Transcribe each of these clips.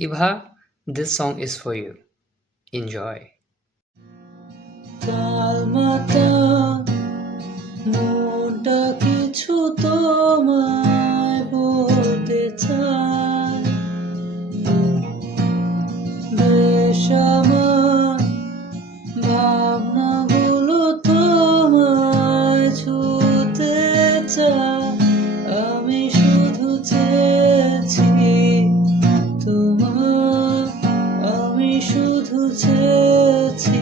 Ibha, this song is for you. Enjoy. কালমাতা মনটা কিছু তোমায় বলতে চায়, বেশ আমার ভাবনাগুলো তোমায় ছুতে চায়। আমি শুধু চেয়েছি তোমার, আমি শুধু চেয়েছি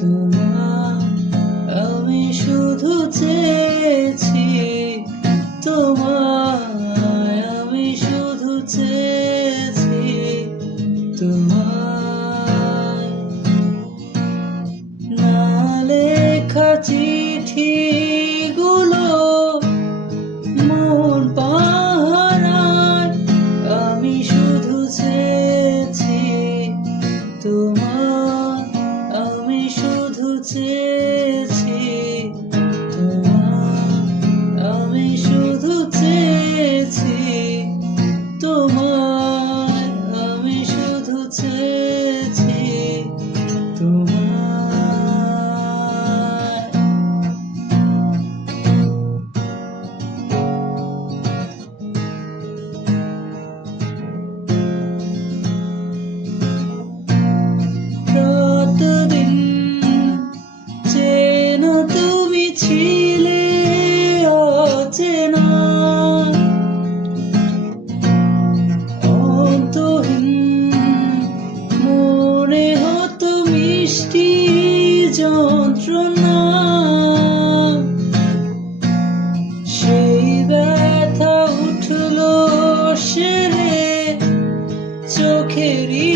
তোমার, আমি শুধু চেয়েছি তোমায়, আমি শুধু চেয়েছি তোমায়। না লেখা চিঠিগুলো মন পাহারায়, আমি শুধু চেয়েছি তোমার, আমি শুধু চেয়েছি তোমার, আমি শুধু চেয়েছি তোমার, আমি শুধু চেয়েছি তোমার। প্রতিদিন যেন তুমি ছিলে অচেনা, অন্তহীন মনে হতো মিষ্টি যন্ত্রণা। সেই ব্যথা উঠলো সেরে চোখেরই